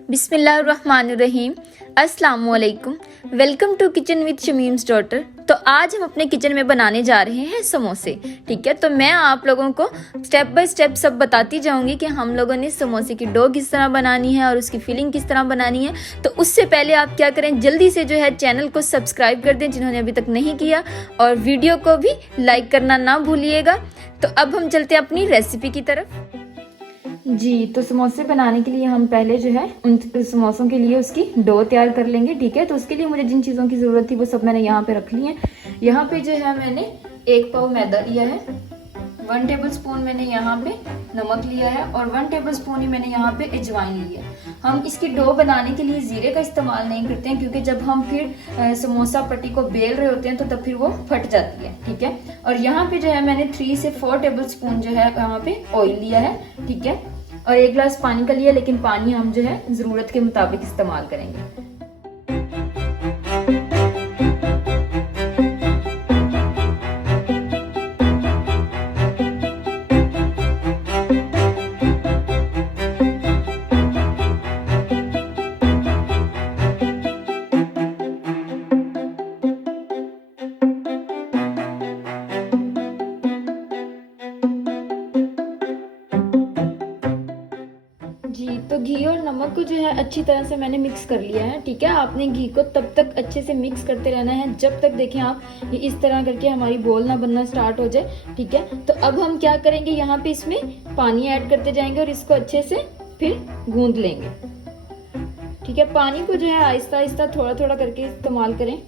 बिस्मिल्लाहिर्रहमानिर्रहीम। अस्सलामुअलैकुम। Welcome to kitchen with Shamim's daughter. तो आज हम अपने किचन में बनाने जा रहे हैं समोसे। ठीक है, तो मैं आप लोगों को स्टेप बाय स्टेप सब बताती जाऊंगी कि हम लोगों ने समोसे की डो किस तरह बनानी है और उसकी फिलिंग किस तरह बनानी है। तो उससे पहले आप क्या करें, जल्दी से जो है चैनल को सब्सक्राइब कर दें जिन्होंने अभी तक नहीं किया, और वीडियो को भी लाइक करना ना भूलिएगा। तो अब हम चलते हैं अपनी रेसिपी की तरफ। जी, तो समोसे बनाने के लिए हम पहले जो है उन समोसों के लिए उसकी डो तैयार कर लेंगे। ठीक है, तो उसके लिए मुझे जिन चीज़ों की ज़रूरत थी वो सब मैंने यहाँ पे रख ली है। यहाँ पे जो है मैंने 1 पाव मैदा लिया है, 1 टेबलस्पून मैंने यहाँ पे नमक लिया है और 1 टेबलस्पून ही मैंने यहाँ पे अजवाइन ली है। हम इसकी डो बनाने के लिए जीरे का इस्तेमाल नहीं करते हैं, क्योंकि जब हम फिर समोसा पट्टी को बेल रहे होते हैं तो तब फिर वो फट जाती है। ठीक है, और यहाँ पे जो है मैंने 3 से 4 टेबलस्पून जो है यहाँ पे ऑयल लिया है। ठीक है, और 1 गिलास पानी का लिया, लेकिन पानी हम जो है ज़रूरत के मुताबिक इस्तेमाल करेंगे। जी, तो घी और नमक को जो है अच्छी तरह से मैंने मिक्स कर लिया है। ठीक है, आपने घी को तब तक अच्छे से मिक्स करते रहना है जब तक देखें आप ये इस तरह करके हमारी बॉल ना बनना स्टार्ट हो जाए। ठीक है, तो अब हम क्या करेंगे, यहाँ पे इसमें पानी ऐड करते जाएंगे और इसको अच्छे से फिर गूंद लेंगे। ठीक है, पानी को जो है आहिस्ता आहिस्ता थोड़ा थोड़ा करके इस्तेमाल करें।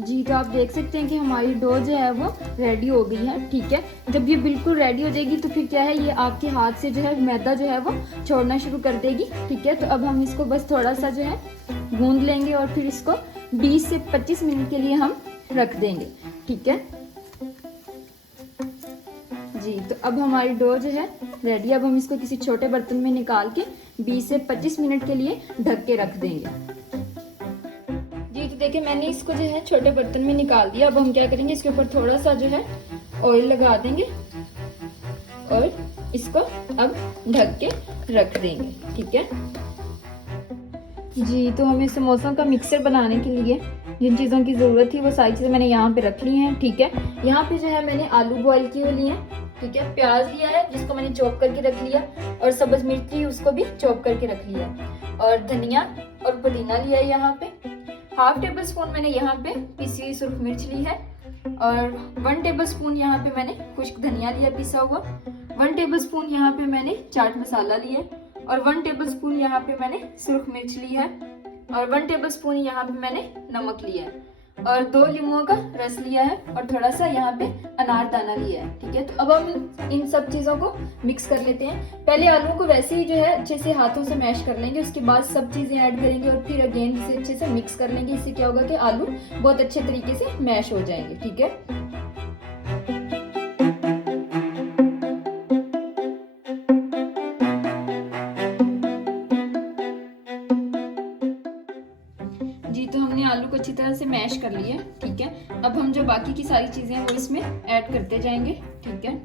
जी, तो आप देख सकते हैं कि हमारी डो जो है वो रेडी हो गई है। ठीक है, जब ये बिल्कुल रेडी हो जाएगी तो फिर क्या है, ये आपके हाथ से जो है मैदा जो है वो छोड़ना शुरू कर देगी। ठीक है, तो अब हम इसको बस थोड़ा सा जो है गूंद लेंगे और फिर इसको 20 से 25 मिनट के लिए हम रख देंगे। ठीक है जी, तो अब हमारी डो जो है रेडी। अब हम इसको किसी छोटे बर्तन में निकाल के 20 से 25 मिनट के लिए ढक के रख देंगे। जी, तो देखिए मैंने इसको जो है छोटे बर्तन में निकाल दिया। अब हम क्या करेंगे, इसके ऊपर थोड़ा सा जो है ऑयल लगा देंगे और इसको अब ढक के रख देंगे। ठीक है जी, तो हमें समोसों का मिक्सर बनाने के लिए जिन चीज़ों की ज़रूरत थी वो सारी चीज़ें मैंने यहाँ पे रख ली हैं। ठीक है, यहाँ पे जो है मैंने आलू बॉयल किए लिए हैं। ठीक है, प्याज लिया है जिसको मैंने चॉप करके रख लिया, और सब्ज मिर्च ली उसको भी चॉप करके रख लिया, और धनिया और पुदीना लिया है। यहाँ पे 1/2 टेबलस्पून मैंने यहाँ पे पिसी हुई सुर्ख मिर्च ली है, और 1 टेबलस्पून यहाँ पे मैंने खुश्क धनिया लिया पिसा हुआ, 1 टेबलस्पून यहाँ पे मैंने चाट मसाला लिया, और 1 टेबलस्पून यहाँ पे मैंने सुर्ख मिर्च ली है, और 1 टेबलस्पून यहाँ पे मैंने नमक लिया है, और 2 लीमुओं का रस लिया है, और थोड़ा सा यहाँ पे अनारदाना लिया है। ठीक है, तो अब हम इन सब चीज़ों को मिक्स कर लेते हैं। पहले आलू को वैसे ही जो है अच्छे से हाथों से मैश कर लेंगे, उसके बाद सब चीज़ें ऐड करेंगे और फिर अगेन इसे अच्छे से मिक्स कर लेंगे। इससे क्या होगा कि आलू बहुत अच्छे तरीके से मैश हो जाएंगे। ठीक है, जी, तो हमने आलू को अच्छी तरह से मैश कर लिया। ठीक है, अब हम जो बाकी की सारी चीजें हैं वो इसमें ऐड करते जाएंगे। ठीक है,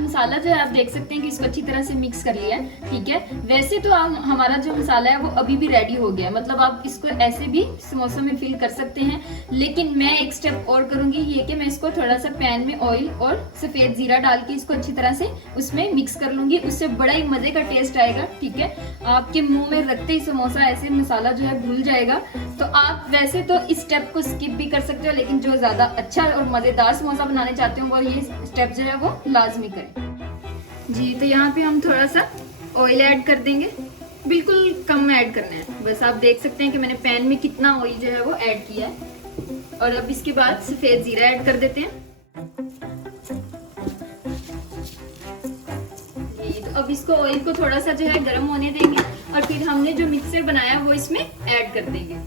मसाला जो है आप देख सकते हैं कि इसको अच्छी तरह से मिक्स कर लिया है। ठीक है, वैसे तो हमारा जो मसाला है वो अभी भी रेडी हो गया है, मतलब आप इसको ऐसे भी समोसा में फिल कर सकते हैं, लेकिन मैं एक स्टेप और करूंगी, ये कि मैं इसको थोड़ा सा पैन में ऑयल और सफेद जीरा डाल के इसको अच्छी तरह से उसमें मिक्स कर लूंगी, उससे बड़ा ही मजे का टेस्ट आएगा। ठीक है, आपके मुंह में रखते ही समोसा ऐसे मसाला जो है घुल जाएगा। तो आप वैसे तो इस स्टेप को स्किप भी कर सकते हो, लेकिन जो ज़्यादा अच्छा और मज़ेदार समोसा बनाने चाहते हो वो ये स्टेप जो है वो लाजमी करें। जी तो यहाँ पे हम थोड़ा सा ऑयल ऐड कर देंगे, बिल्कुल कम ऐड करना है, बस आप देख सकते हैं कि मैंने पैन में कितना ऑयल जो है वो ऐड किया है। और अब इसके बाद सफ़ेद ज़ीरा ऐड कर देते हैं। तो अब इसको ऑयल को थोड़ा सा जो है गर्म होने देंगे और फिर हमने जो मिक्सर बनाया वो इसमें ऐड कर देंगे।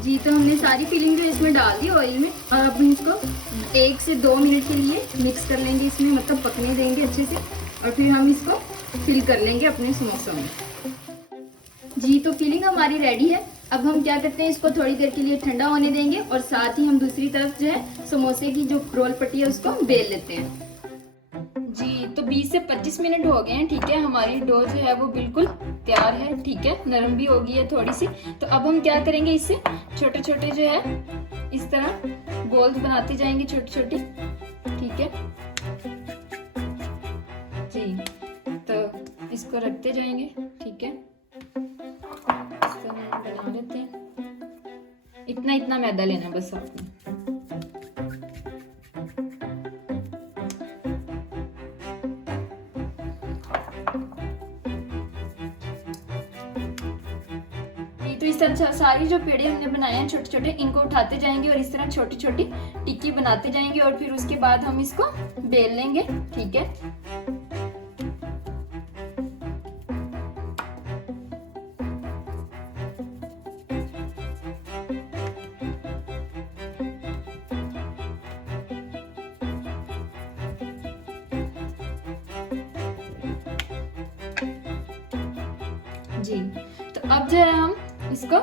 जी तो हमने सारी फिलिंग जो इसमें डाल दी ऑयल में, और अब इसको 1 से 2 मिनट के लिए मिक्स कर लेंगे इसमें, मतलब पकने देंगे अच्छे से, और फिर हम इसको फिल कर लेंगे अपने समोसों में। जी तो फिलिंग हमारी रेडी है। अब हम क्या करते हैं, इसको थोड़ी देर के लिए ठंडा होने देंगे और साथ ही हम दूसरी तरफ जो है समोसे की जो रोल पट्टी है उसको बेल लेते हैं। जी तो 20 से 25 मिनट हो गए हैं, ठीक है। हमारी डो जो है वो बिल्कुल तैयार है, ठीक है, नरम भी हो गई है थोड़ी सी। तो अब हम क्या करेंगे, इससे छोटे छोटे जो है इस तरह बॉल्स बनाते जाएंगे, छोटी छोटी, ठीक है जी। तो इसको रखते जाएंगे, ठीक है, इस तरह बना लेते हैं। इतना इतना मैदा लेना बस आपको। तो इस तरह सारी जो पेड़े हमने बनाए हैं छोटे छोटे, इनको उठाते जाएंगे और इस तरह छोटी छोटी टिक्की बनाते जाएंगे और फिर उसके बाद हम इसको बेल लेंगे, ठीक है। जी तो अब जो है हम इसको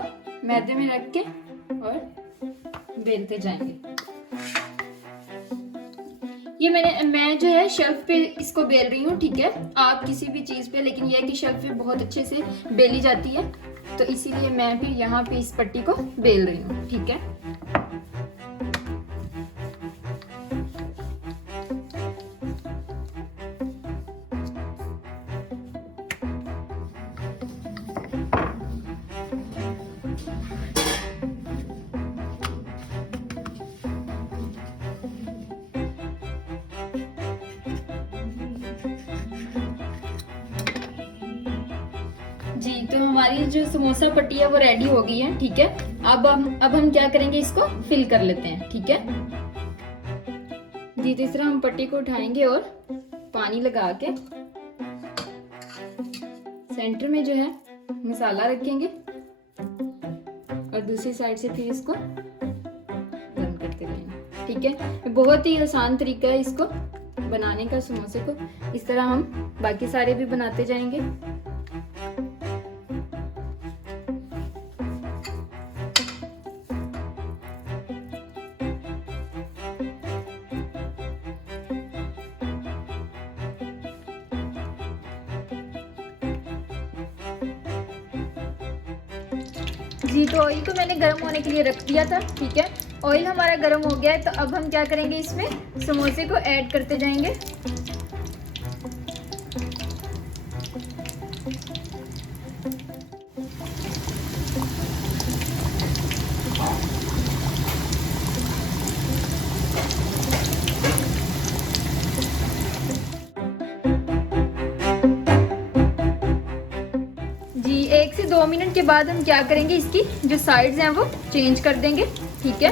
मैदे में रख के और बेलते जाएंगे। ये मैं जो है शेल्फ पे इसको बेल रही हूँ, ठीक है, आप किसी भी चीज पे, लेकिन यह है कि शेल्फ पे बहुत अच्छे से बेली जाती है, तो इसीलिए मैं भी यहाँ पे इस पट्टी को बेल रही हूँ, ठीक है। जी तो हमारी जो समोसा पट्टी है वो रेडी हो गई है, ठीक है। अब हम क्या करेंगे, इसको फिल कर लेते हैं, ठीक है जी। तो इस तरह हम पट्टी को उठाएंगे और पानी लगा के सेंटर में जो है मसाला रखेंगे और दूसरी साइड से फिर इसको बंद करते रहेंगे, ठीक है। बहुत ही आसान तरीका है इसको बनाने का, समोसे को इस तरह हम बाकी सारे भी बनाते जाएंगे। जी तो ऑयल को मैंने गर्म होने के लिए रख दिया था, ठीक है। ऑयल हमारा गर्म हो गया है, तो अब हम क्या करेंगे, इसमें समोसे को ऐड करते जाएंगे। जी 1 से 2 मिनट के बाद हम क्या करेंगे, इसकी जो साइड्स हैं वो चेंज कर देंगे, ठीक है।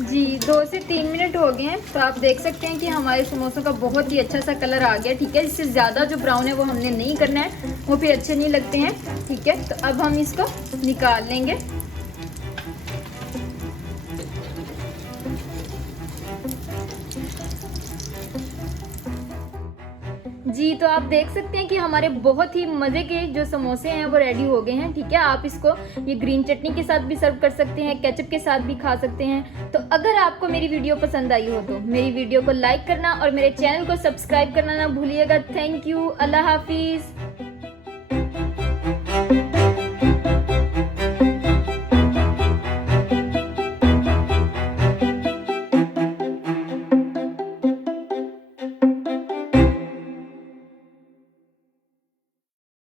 जी 2 से 3 मिनट हो गए हैं, तो आप देख सकते हैं कि हमारे समोसों का बहुत ही अच्छा सा कलर आ गया, ठीक है। इससे ज़्यादा जो ब्राउन है वो हमने नहीं करना है, वो फिर अच्छे नहीं लगते हैं, ठीक है। तो अब हम इसको निकाल लेंगे। जी, तो आप देख सकते हैं कि हमारे बहुत ही मज़े के जो समोसे हैं वो रेडी हो गए हैं। ठीक है, आप इसको ये ग्रीन चटनी के साथ भी सर्व कर सकते हैं, केचप के साथ भी खा सकते हैं। तो अगर आपको मेरी वीडियो पसंद आई हो तो मेरी वीडियो को लाइक करना और मेरे चैनल को सब्सक्राइब करना ना भूलिएगा। थैंक यू, अल्लाह हाफिज़।